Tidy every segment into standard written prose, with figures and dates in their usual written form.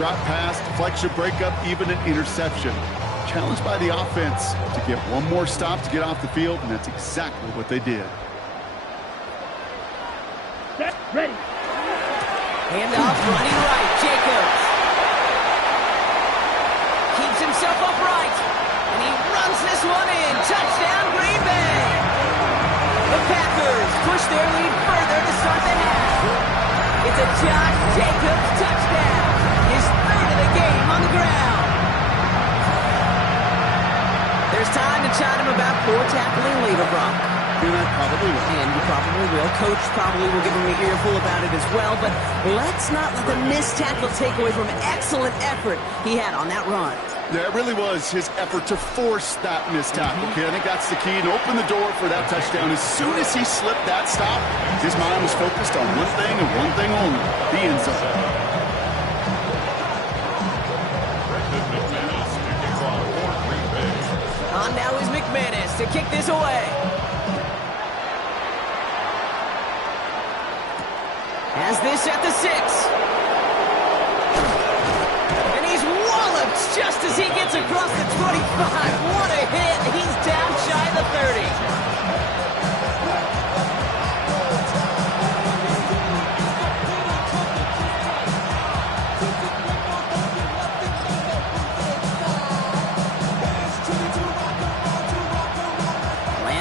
Drop pass, deflection, breakup, even an interception. Challenged by the offense to get one more stop to get off the field, and that's exactly what they did. Set, ready. Hand off, running right, Jacobs. Keeps himself upright, and he runs this one in. Touchdown, Green Bay. The Packers push their lead further to start the half. It's a Josh Jacobs touchdown. His third of the game on the ground. There's time to chime him about poor tackling later, Brock. And I probably will. And you probably will. Coach probably will give him an earful about it as well. But let's not let the missed tackle take away from excellent effort he had on that run. Yeah, it really was his effort to force that missed tackle, kid. I think that's the key, and open the door for that touchdown. As soon as he slipped that stop, his mind was focused on one thing and one thing only, the end zone. On now is McManus to kick this away. Has this at the 6. And he's walloped just as he gets across the 25. What a hit. He's down shy of the 30.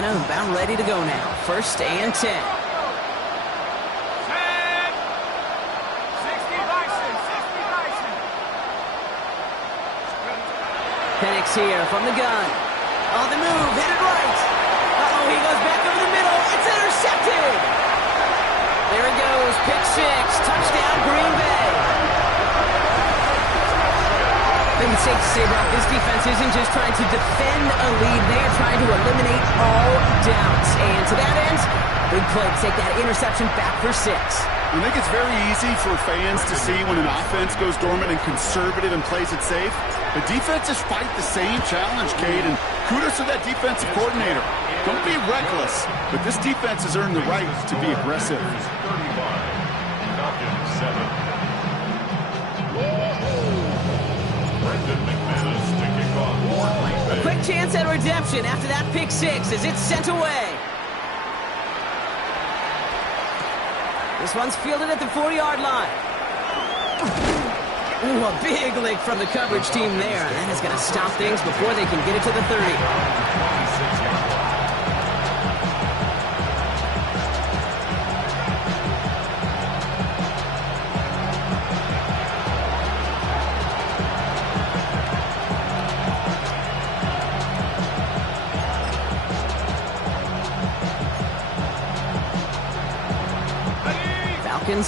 About ready to go now. 1st and 10. Penix here from the gun. On the move, headed right. Uh-oh, he goes back over the middle. It's intercepted. There he goes. Pick 6. Touchdown, Green Bay. I think it's safe to say, Brock, this defense isn't just trying to defend a lead. They are trying to eliminate all doubts. And to that end, big play to take that interception back for 6. I think it's very easy for fans to see when an offense goes dormant and conservative and plays it safe. The defenses fight the same challenge, Cade, and kudos to that defensive coordinator. Don't be reckless, but this defense has earned the right to be aggressive. A quick chance at redemption after that pick 6 as it's sent away. This one's fielded at the 4-yard line. Ooh, a big lick from the coverage team there. That is going to stop things before they can get it to the 30.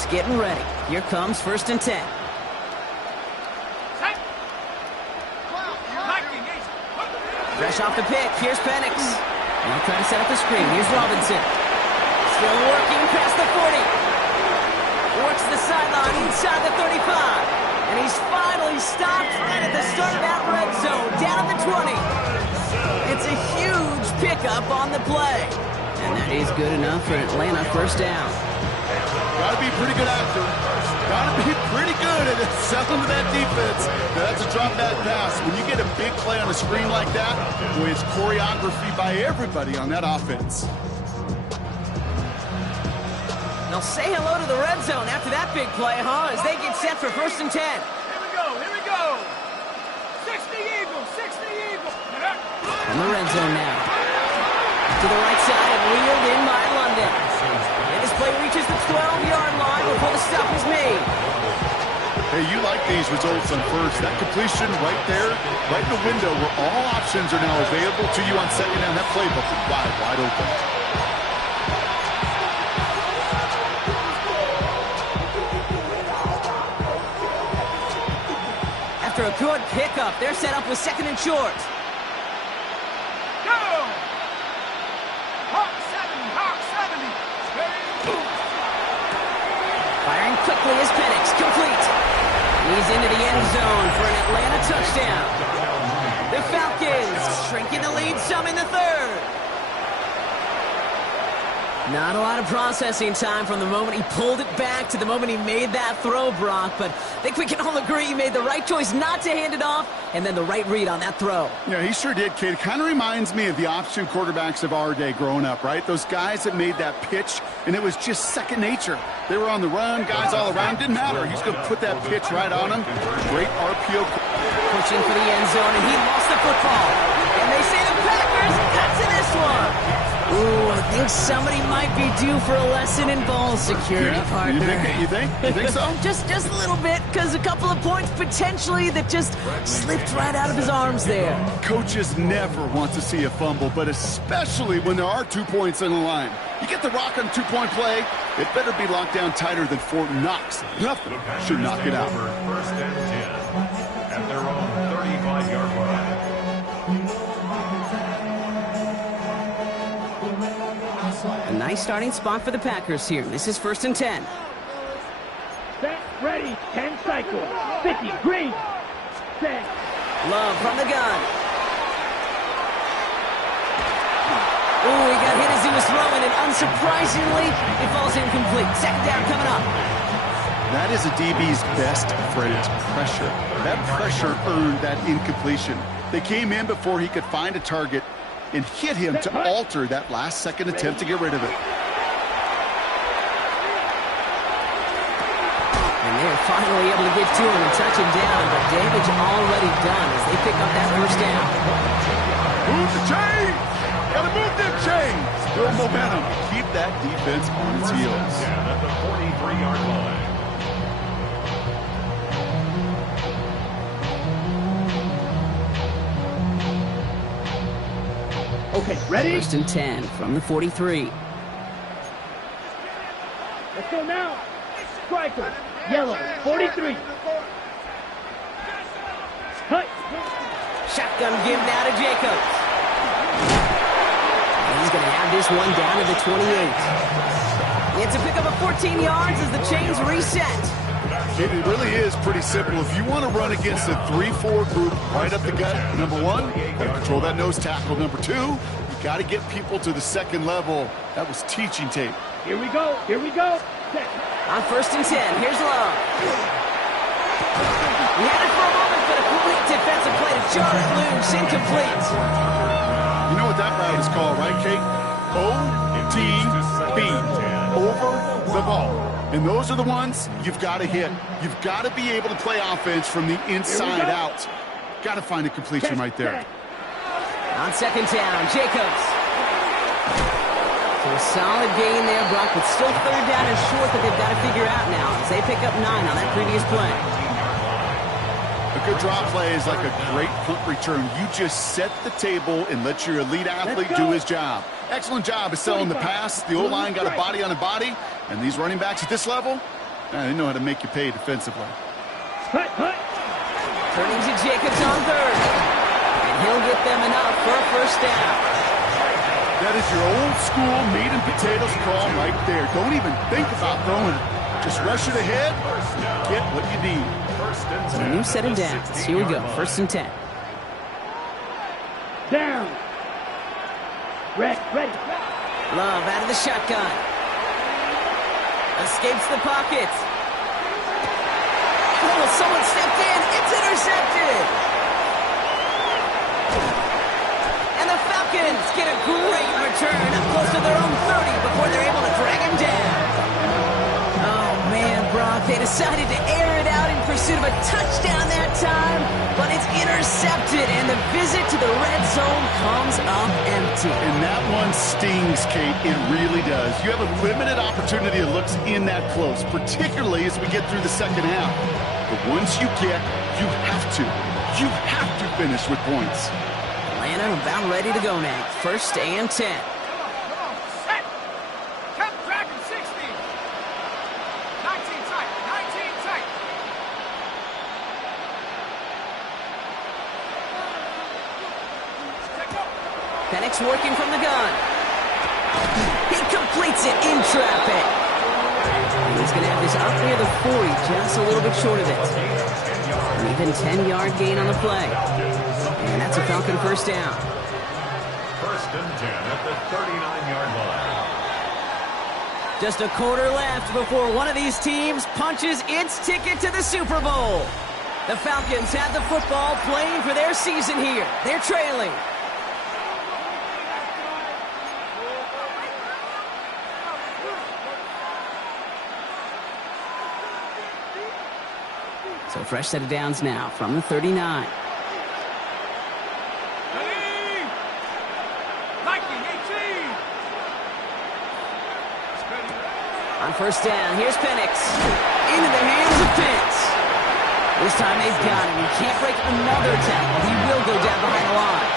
Getting ready. Here comes 1st and 10. Fresh off the pick. Here's Penix. Now trying to set up the screen. Here's Robinson. Still working past the 40. Works the sideline inside the 35. And he's finally stopped right at the start of that red zone. Down at the 20. It's a huge pickup on the play. And that is good enough for an Atlanta 1st down. Got to be a pretty good actor. Got to be pretty good at selling to that defense. Now, that's a drop back pass. When you get a big play on a screen like that, boy, it's choreography by everybody on that offense. They'll say hello to the red zone after that big play, huh? As they get set for 1st and 10. Here we go, here we go. 60 Eagles, 60 Eagles. In the red zone now. To the right side and wheeled in by London. And this play reaches the 12-yard line before the stop is made. Hey, you like these results on 1st. That completion right there, right in the window where all options are now available to you on 2nd down. That playbook is wide open. After a good pickup, they're set up with 2nd and short. Go! Hawk 70, Hawk 70. Firing quickly is Penix, complete. He's into the end zone for an Atlanta touchdown. The Falcons shrinking the lead some in the 3rd. Not a lot of processing time from the moment he pulled it back to the moment he made that throw, Brock. But I think we can all agree he made the right choice not to hand it off, and then the right read on that throw. Yeah, he sure did, kid. Kind of reminds me of the option quarterbacks of our day growing up, right? Those guys that made that pitch, and it was just second nature. They were on the run, guys all around. Didn't matter. He's going to put that pitch right on him. Great RPO. Pushing for the end zone, and he lost the football. And they say the Packers got to this one. Ooh, I think somebody might be due for a lesson in ball security, partner. You think so? just a little bit, because a couple of points potentially that just slipped right out of his arms there. Coaches never want to see a fumble, but especially when there are 2 points on the line. You get the rock on two-point play, it better be locked down tighter than Fort Knox. Nothing should knock it out. First and 10 at their own 35-yard line. A nice starting spot for the Packers here. This is 1st and 10. Set, ready, 10 cycles. 50, green. Set. Love from the gun. Ooh, he got hit as he was throwing, and unsurprisingly, it falls incomplete. Second down coming up. That is a DB's best friend, pressure. That pressure earned that incompletion. They came in before he could find a target and hit him to alter that last-second attempt to get rid of it. And they're finally able to get to him and touch him down, but damage already done as they pick up that first down. Move the chains! Gotta move them chains! Build momentum. Keep that defense on its heels. At the 43-yard line. Okay, ready? 1st and 10 from the 43. Let's go now. Striker, yellow, 43. Cut. Shotgun give now to Jacobs. And he's going to have this one down to the 28. It's a pickup of 14 yards as the chains reset. It really is pretty simple. If you want to run against a 3-4 group right up the gut, number one, you got to control that nose tackle. Number two, you got to get people to the second level. That was teaching tape. Here we go. Here we go. Set. On 1st and 10, here's Love. He had it for a moment, but a complete defensive play to jar it loose, incomplete. You know what that route is called, right, Kate? ODB, over the ball. And those are the ones you've got to hit. You've got to be able to play offense from the inside out. Got to find a completion right there. On 2nd down, Jacobs. So a solid gain there, Brock, but still 3rd down and short that they've got to figure out now as they pick up 9 on that previous play. A good drop play is like a great punt return. You just set the table and let your elite athlete do his job. Excellent job of selling the pass. The O-line got a body on a body. And these running backs at this level, they know how to make you pay defensively. Turning to Jacobs on 3rd. And he'll get them enough for a first down. That is your old school meat and potatoes call right there. Don't even think about throwing it. Just rush it ahead, get what you need. So a new set of downs. Here we go, 1st and 10. Down. Ready. Love out of the shotgun. Escapes the pocket. Oh, someone stepped in. It's intercepted. And the Falcons get a great return up close to their own 30 before they're able to drag him down. Oh, man, Brock, they decided to air it out in pursuit of a touchdown that time, but it's intercepted, and the visit to the red zone comes up empty. And that one stings, Kate. It really does. You have a limited opportunity that looks in that close, particularly as we get through the second half. But once you get, you have to finish with points. Atlanta about ready to go now. 1st and 10. Set. Kept tracking 60. 19 tight. 19 tight. Penix working from the gun. He completes it in traffic. And he's going to have this up near the 40, just a little bit short of it. An even 10-yard gain on the play. And that's a Falcon first down. 1st and 10 at the 39-yard line. Just a quarter left before one of these teams punches its ticket to the Super Bowl. The Falcons have the football, playing for their season here. They're trailing. So fresh set of downs now from the 39. On first down, here's Penix. Into the hands of Pitts. This time they've got him. He can't break another tackle. He will go down behind the line.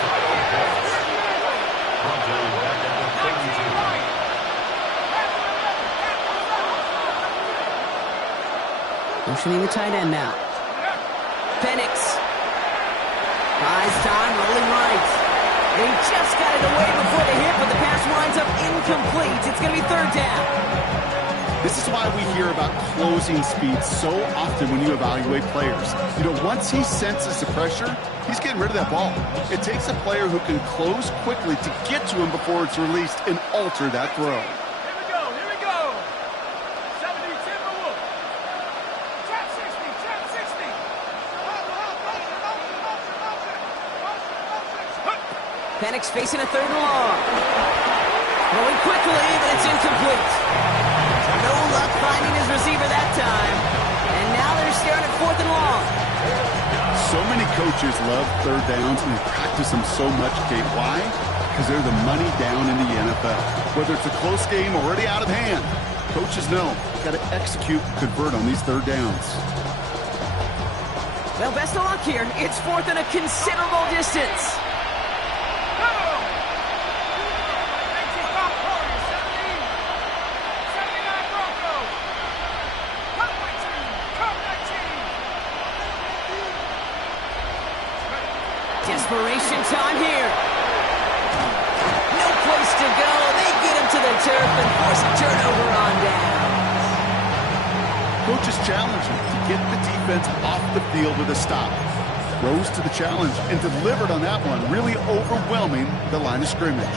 Motioning the tight end now. Penix. Buys time, rolling right. And he just got it away before the hit, but the pass winds up incomplete. It's going to be third down. This is why we hear about closing speed so often when you evaluate players. You know, once he senses the pressure, he's getting rid of that ball. It takes a player who can close quickly to get to him before it's released and alter that throw. Here we go. 70, Timberwolf. Trap 60, trap 60. Penix facing a third and long. Going quickly, but it's incomplete. No luck finding his receiver that time. And now they're staring at fourth and long. So many coaches love third downs and they practice them so much, Kate. Why? Because they're the money down in the NFL. Whether it's a close game already out of hand, coaches know got to execute and convert on these third downs. Well, best of luck here. It's fourth and a considerable distance. Desperation time here. No place to go. They get him to the turf and force a turnover on down. Coaches challenge him to get the defense off the field with a stop. Rose to the challenge and delivered on that one, really overwhelming the line of scrimmage.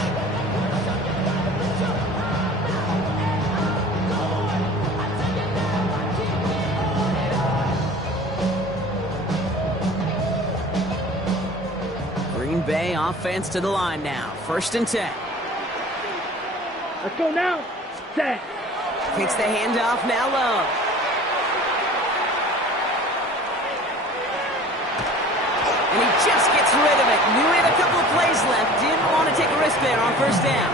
Bay offense to the line now. First and 10. Let's go now. Set. Takes the handoff now low. And he just gets rid of it. Knew he had a couple of plays left. Didn't want to take a risk there on first down.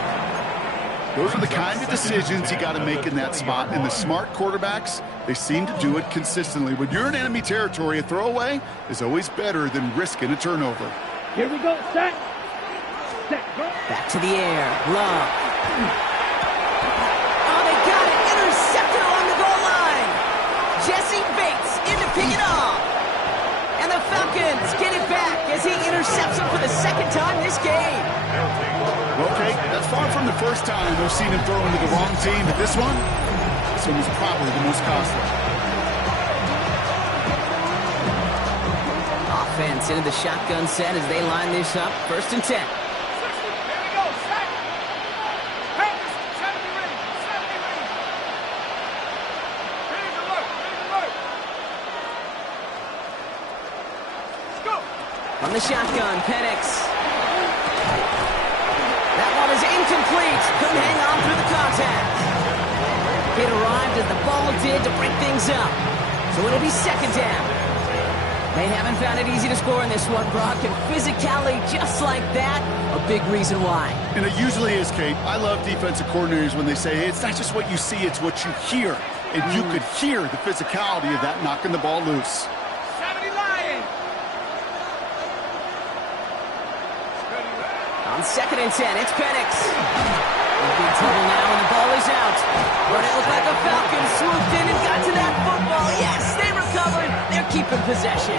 Those are the kind of decisions you got to make in that spot. And the smart quarterbacks, they seem to do it consistently. When you're in enemy territory, a throwaway is always better than risking a turnover. Here we go. Set. Set. Go. Back to the air. Love. Oh, they got it. Intercepted along the goal line. Jesse Bates in to pick it off. And the Falcons get it back as he intercepts him for the second time this game. Okay, that's far from the first time we've seen him throw into the wrong team, but this one was probably the most costly. Offense into the shotgun set as they line this up. First and 10. Here we go. Set. Packers, 70 ready. 70 ready. Ready to work. Ready to work. Let's go. From the shotgun, Penix. That one is incomplete. Couldn't hang on through the contact. It arrived as the ball did to break things up. So it'll be second down. They haven't found it easy to score in this one, Brock, and physicality just like that, a big reason why. And it usually is, Kate. I love defensive coordinators when they say, hey, it's not just what you see, it's what you hear. And you could hear the physicality of that knocking the ball loose. 70 Lions. On second and 10, it's Penix. He'll be in trouble now, and the ball is out. But it looked like the Falcons swooped in and got to that football. Yes, they recovered. They're keeping possession.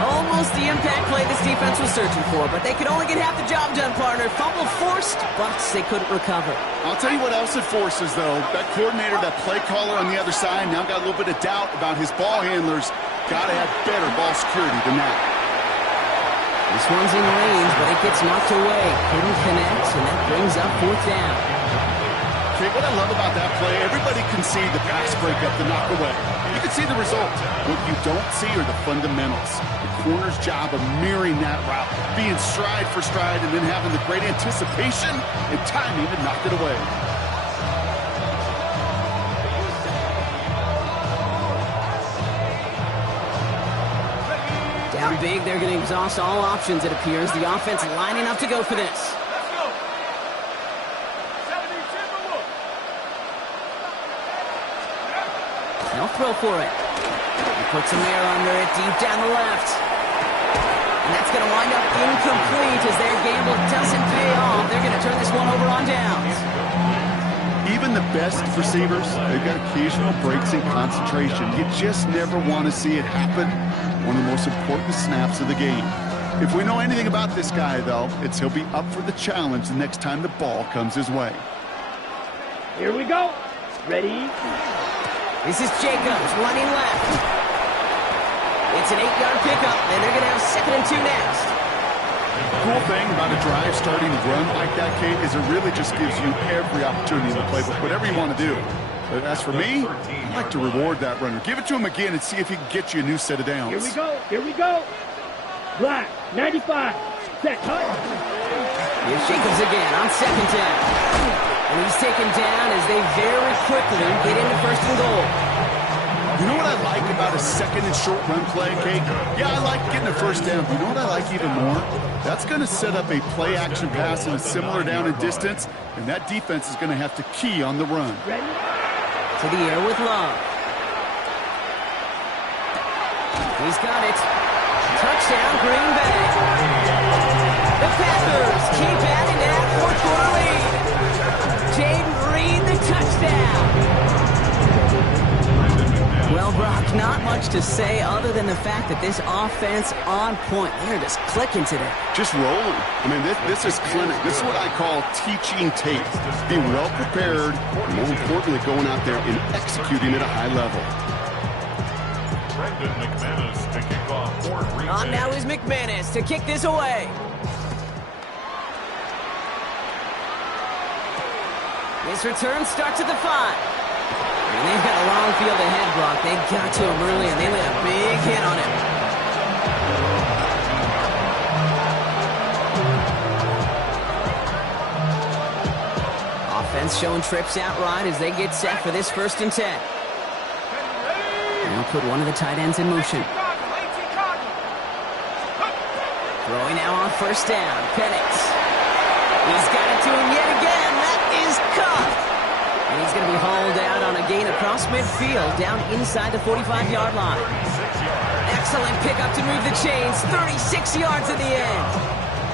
Almost the impact play this defense was searching for, but they could only get half the job done, partner. Fumble forced, but they couldn't recover. I'll tell you what else it forces, though. That coordinator, that play caller on the other side, now got a little bit of doubt about his ball handlers. Got to have better ball security than that. This one's in range, but it gets knocked away. Couldn't connect, and that brings up fourth down. Okay, what I love about that play, everybody can see the pass breakup, the knock away. You can see the result. What you don't see are the fundamentals. The corner's job of mirroring that route, being stride for stride, and then having the great anticipation and timing to knock it away. Down big, they're going to exhaust all options, it appears. The offense lining up to go for this. Let's go. 70, look. They'll throw for it. He puts some air under it, deep down the left. And that's going to wind up incomplete as their gamble doesn't pay off. They're going to turn this one over on downs. Even the best receivers, they've got occasional breaks in concentration. You just never want to see it happen. One of the most important snaps of the game. If we know anything about this guy, though, it's he'll be up for the challenge the next time the ball comes his way. Here we go. Ready? This is Jacobs running left. It's an 8-yard pickup, and they're going to have 2nd and 2 next. Cool thing about a drive starting to run like that, Kate, is it really just gives you every opportunity to play with whatever you want to do. But as for me, I like to reward that runner. Give it to him again and see if he can get you a new set of downs. Here we go. Here we go. Black, 95. Set. Here's Jacobs again on 2nd down. And he's taken down as they very quickly get into 1st and goal. You know what I like about a 2nd and short run play, Kate? Yeah, I like getting a 1st down. But you know what I like even more? That's going to set up a play-action pass in a similar down and distance, and that defense is going to have to key on the run. Ready? To the air with Love. He's got it. Touchdown, Green Bay. The Packers keep adding to that 4th-quarter lead. Jaden Reed, the touchdown. Well, Brock, not much to say other than the fact that this offense on point. They're just clicking today. Just rolling. I mean, this is clinic. This is what I call teaching tape. Being well prepared, and more importantly, going out there and executing at a high level. Brendan McManus to kick off for Green On Bay. now is McManus to kick this away. This return starts at the 5. And they've got a long field ahead, Brock. They got to him early, and they laid a big hit on him. Offense showing trips out right as they get set for this 1st and 10. And they'll put one of the tight ends in motion. Throwing now on 1st down. Penix. He's got it to him yet again. That is cuffed. And he's going to be hauled out on a gain across midfield, down inside the 45-yard line. Excellent pickup to move the chains. 36 yards in the end.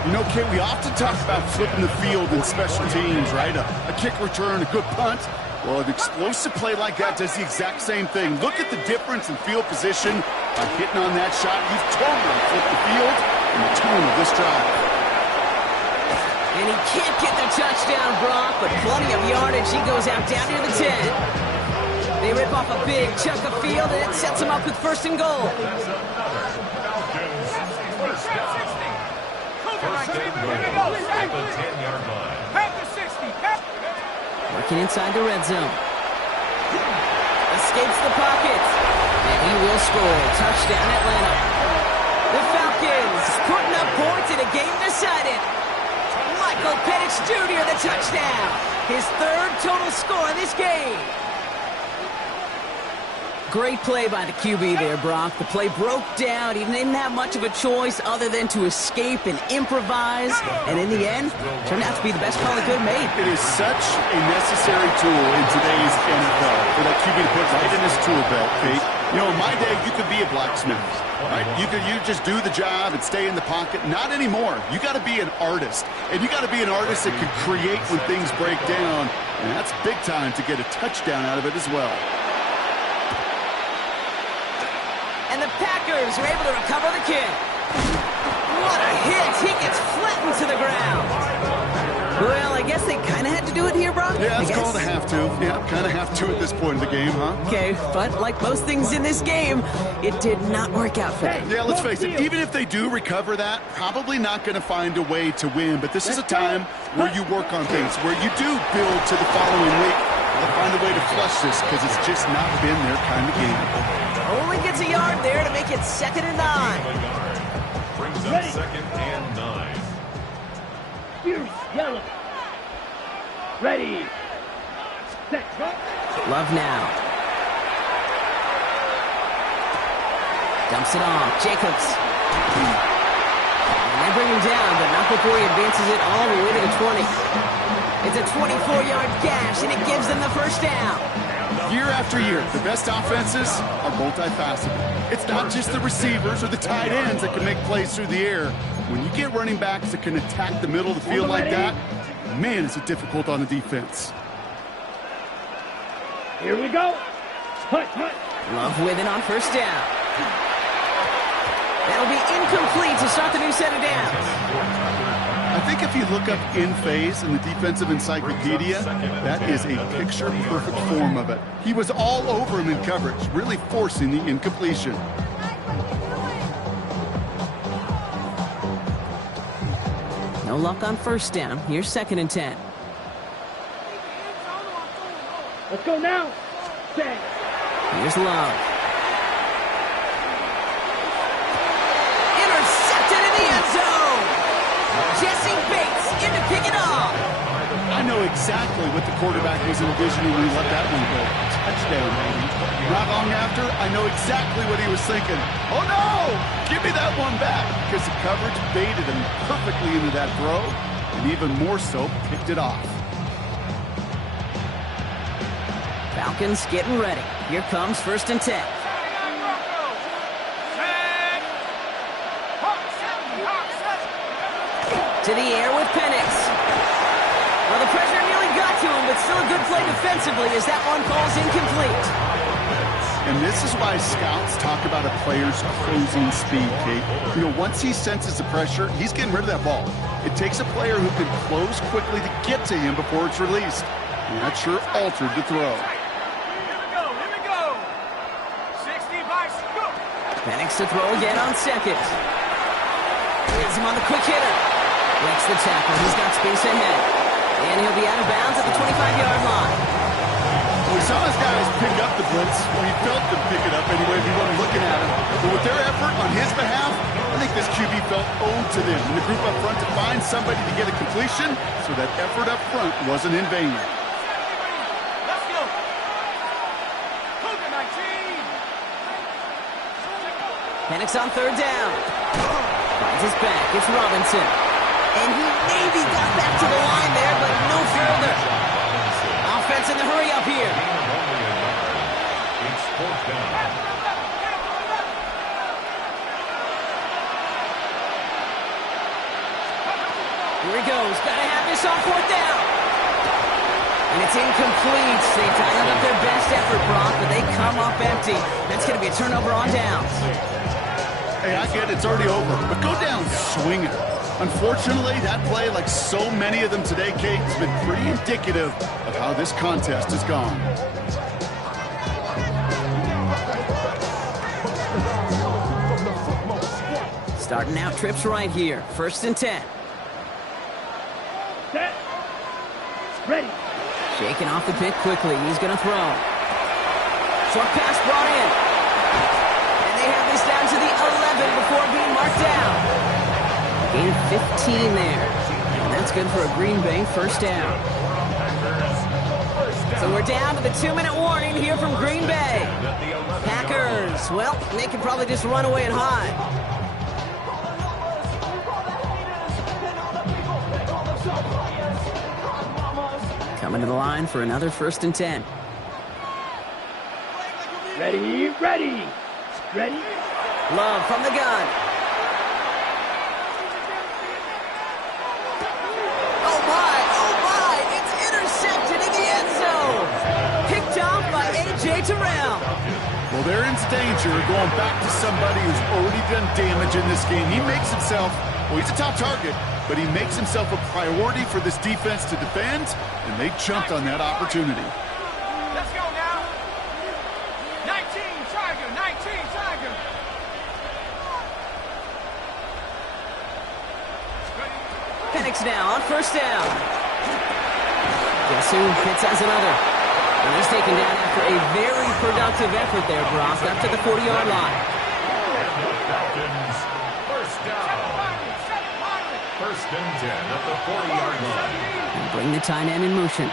You know, Kate, we often talk about flipping the field in special teams, right? A kick return, a good punt. Well, an explosive play like that does the exact same thing. Look at the difference in field position by hitting on that shot. You've totally flipped the field in the tone of this drive. And he can't get the touchdown, Brock, but plenty of yardage. He goes out down near the 10. They rip off a big chunk of field, and it sets him up with 1st and goal. Working inside the red zone. Escapes the pocket. And he will score. Touchdown, Atlanta. The Falcons putting up points in a game decided. Michael Penix Jr. the touchdown. His 3rd total score in this game. Great play by the QB there, Brock. The play broke down. He didn't have much of a choice other than to escape and improvise. And in the end, turned out to be the best call he could have made. It is such a necessary tool in today's NFL for that QB to put right in his tool belt, Kate. You know, in my day, you could be a blacksmith, right? You just do the job and stay in the pocket. Not anymore. You got to be an artist. And you got to be an artist that can create when things break down. And that's big time to get a touchdown out of it as well. And the Packers are able to recover the kick. What a hit! He gets flattened to the ground. Well, I guess they kind of had to do it here, Brock. Yeah, it's called of have to. Yeah, kind of have to at this point in the game, huh? Okay, but like most things in this game, it did not work out for them. Yeah, let's face it, even if they do recover that, probably not going to find a way to win. But this is a time where you work on things, where you do build to the following week. They'll find a way to flush this because it's just not been their kind of game. Only gets a yard there to make it 2nd and 9. Brings up 2nd and 9. Fierce yellow. Ready. Set. Love now. Dumps it off. Jacobs. And they bring him down, but not before he advances it all the way to the 20. It's a 24-yard gash, and it gives them the first down. Year after year, the best offenses are multifaceted. It's not just the receivers or the tight ends that can make plays through the air. When you get running backs that can attack the middle of the field like that, man, is it difficult on the defense. Here we go. Hut. Love with it on first down. That'll be incomplete to start the new set of downs. I think if you look up in phase in the defensive encyclopedia, that is a picture-perfect form of it. He was all over him in coverage, really forcing the incompletion. No luck on first down. Here's 2nd and 10. Let's go now. Set. Here's Love. Intercepted in the end zone. Jesse Bates in to pick it off. I know exactly what the quarterback was envisioning when he let that one go. Touchdown, baby. Not long after, I know exactly what he was thinking. Oh, no! Give me that one back! Because the coverage baited him perfectly into that throw, and even more so, picked it off. Falcons getting ready. Here comes 1st and 10. To the air with Penix. Well, the pressure nearly got to him, but still a good play defensively as that one falls incomplete. And this is why scouts talk about a player's closing speed, Kate. You know, once he senses the pressure, he's getting rid of that ball. It takes a player who can close quickly to get to him before it's released. And that sure altered the throw. Here we go. 60 by scoop. Penix to throw again on 2nd. Hits him on the quick hitter. Breaks the tackle. He's got space ahead. And he'll be out of bounds at the 25-yard line. We saw his guys pick up the blitz. We felt them pick it up anyway if we weren't looking at him. But with their effort on his behalf, I think this QB felt owed to them and the group up front to find somebody to get a completion, so that effort up front wasn't in vain. Let's go. Cougar 19. Penix on 3rd down. Finds his back. It's Robinson. And he maybe got back to the line there, but no further. Offense in the hurry up here. It's 4th down. Here he goes. Gotta have this on 4th down. And it's incomplete. They dialed up their best effort, Brock, but they come up empty. That's going to be a turnover on downs. Hey, I get it. It's already over. But go down swinging. Unfortunately, that play, like so many of them today, Kate, has been pretty indicative of how this contest has gone. Starting out trips right here. 1st and 10. Set. Ready. Shaking off the pick quickly. He's going to throw. Short pass brought in. And they have this down to the 11 before being marked down. Gain 15 there. And that's good for a Green Bay 1st down. So we're down to the 2-minute warning here from Green Bay. Packers, well, they can probably just run away and hide. Coming to the line for another 1st and 10. Ready. Ready. Love from the gun. Oh my, it's intercepted in the end zone. Picked off by A.J. Terrell. Well, they're in danger of going back to somebody who's already done damage in this game. He makes himself Well, he's a top target, but he makes himself a priority for this defense to defend, and they jumped on that opportunity. Let's go now. 19, Tiger. 19, Tiger. Penix now on first down. Guess who hits as another? And he's taken down after a very productive effort there, Brock, up to the 40-yard line. Falcons, first down. First and 10 at the 40-yard line. And bring the tight end in motion.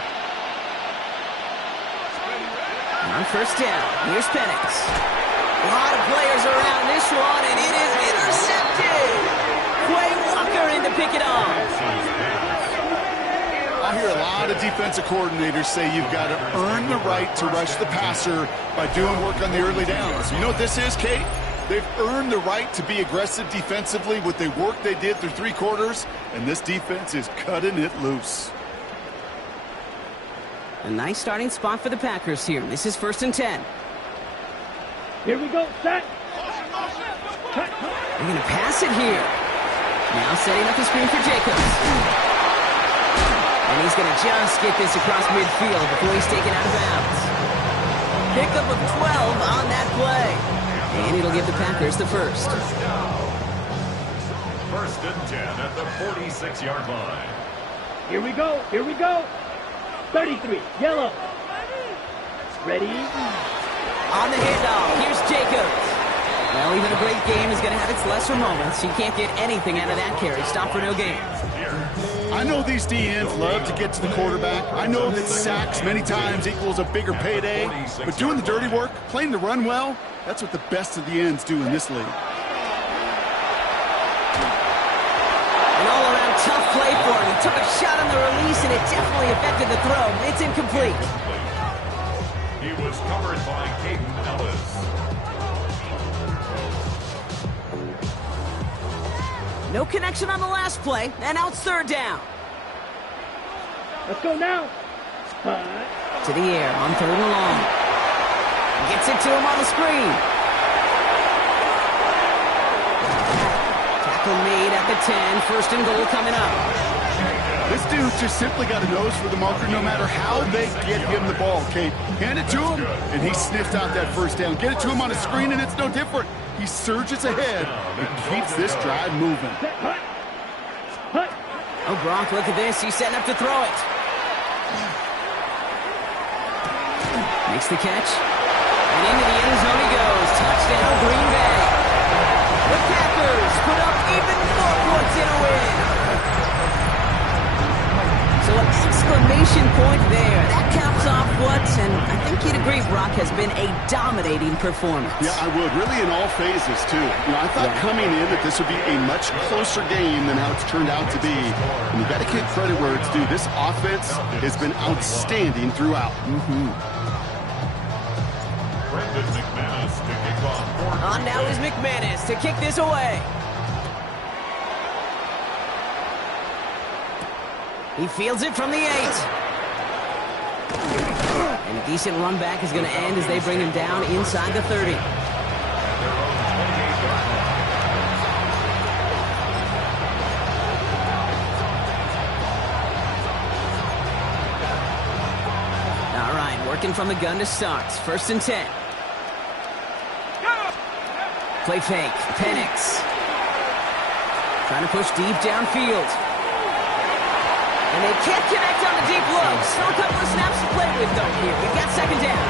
And on first down, here's Penix. A lot of players around this one, and it is intercepted. Quay Walker in to pick it off. I hear a lot of defensive coordinators say you've got to earn the right to rush the passer by doing work on the early downs. You know what this is, Kate? They've earned the right to be aggressive defensively with the work they did through 3 quarters, and this defense is cutting it loose. A nice starting spot for the Packers here. This is first and 10. Here we go, set. They're going to pass it here. Now setting up the screen for Jacobs. And he's going to just get this across midfield before he's taken out of bounds. Pickup of 12 on that play. And it'll give the Packers the first. First and 10 at the 46-yard line. Here we go, here we go. 33, yellow. Ready? On the handoff, here's Jacobs. Well, even a great game is going to have its lesser moments. You can't get anything out of that carry. Stop for no gain. I know these DNs love to get to the quarterback. I know that sacks many times equals a bigger payday. But doing the dirty work, playing the run well, that's what the best of the ends do in this league. An all-around tough play for him. He took a shot on the release, and it definitely affected the throw. It's incomplete. He was covered by Caden Ellis. No connection on the last play, and now it's third down. Let's go now. To the air on third and long. Gets it to him on the screen. Tackle made at the 10. First and goal coming up. This dude just simply got a nose for the marker no matter how they get him the ball, Kate. Hand it to him, and he sniffs out that first down. Get it to him on a screen, and it's no different. He surges ahead and keeps this drive moving. Oh, Brock, look at this. He's setting up to throw it. Makes the catch. And into the end zone he goes. Touchdown, Green Bay. The Packers put up even more points in a win. So an exclamation point there. That caps off what, and I think you'd agree, Brock, has been a dominating performance. Yeah, I would. Really in all phases, too. You know, I thought coming in that this would be a much closer game than how it's turned out to be. And you got to give credit where it's due. This offense has been outstanding throughout. Brendan McManus to kick off. On now is McManus to kick this away. He fields it from the 8. And a decent run back is going to end as they bring him down inside the 30. All right, working from the gun to start. First and 10. Play fake. Penix. Trying to push deep downfield. And they can't connect on the deep look. Still a couple of snaps to play with, though, here. We've got second down.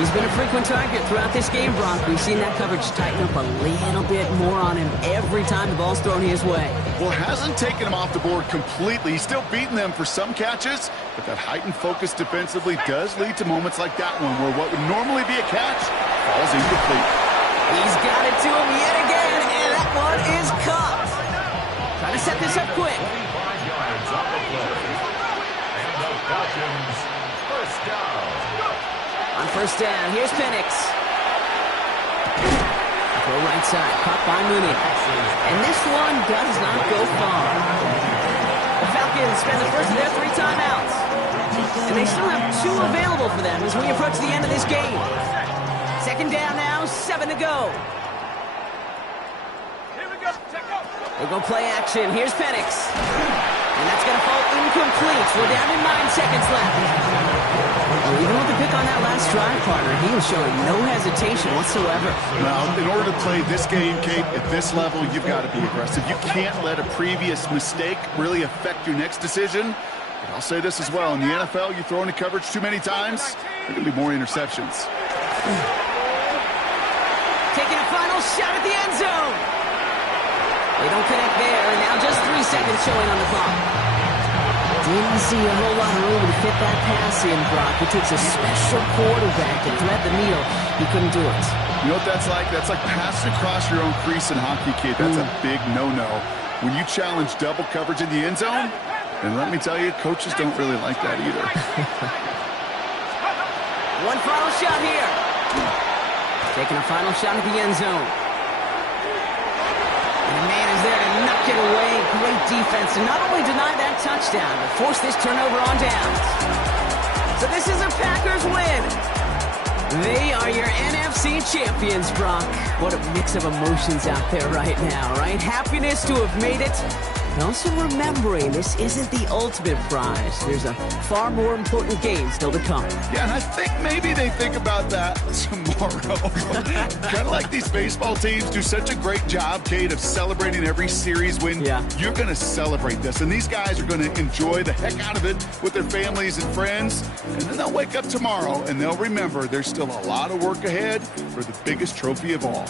He's been a frequent target throughout this game, Brock. We've seen that coverage tighten up a little bit more on him every time the ball's thrown his way. Well, hasn't taken him off the board completely. He's still beating them for some catches, but that heightened focus defensively does lead to moments like that one where what would normally be a catch falls incomplete. He's got it to him yet again, and that one is caught. Trying to set this up quick. First down. On first down, here's Penix. Throw right side, caught by Mooney. And this one does not go far. The Falcons spend the first of their 3 timeouts. And they still have 2 available for them as we approach the end of this game. Second down now, 7 to go. Here we go. They go play action. Here's Penix. And that's going to fall incomplete. We're down to 9 seconds left. Well, even with the pick on that last drive, partner, he was showing no hesitation whatsoever. Now, in order to play this game, Kate, at this level, you've got to be aggressive. You can't let a previous mistake really affect your next decision. But I'll say this as well. In the NFL, you throw into coverage too many times, there are going to be more interceptions. Taking a final shot at the end zone. They don't connect there, and now just 3 seconds showing on the clock. Didn't see a whole lot of room to fit that pass in, Brock. It takes a special quarterback to thread the needle. He couldn't do it. You know what that's like? That's like passing across your own crease in hockey, Kate. That's a big no-no. When you challenge double coverage in the end zone, and let me tell you, coaches don't really like that either. One final shot here. Taking a final shot at the end zone. And the man is there to knock it away. Great defense to not only deny that touchdown, but force this turnover on downs. So this is a Packers win. They are your NFC champions, Brock. What a mix of emotions out there right now, right? Happiness to have made it. And also remembering this isn't the ultimate prize. There's a far more important game still to come. Yeah, and I think maybe they think about that tomorrow. Kind of like these baseball teams do such a great job, Kate, of celebrating every series win. Yeah. You're going to celebrate this, and these guys are going to enjoy the heck out of it with their families and friends, and then they'll wake up tomorrow, and they'll remember there's still a lot of work ahead for the biggest trophy of all.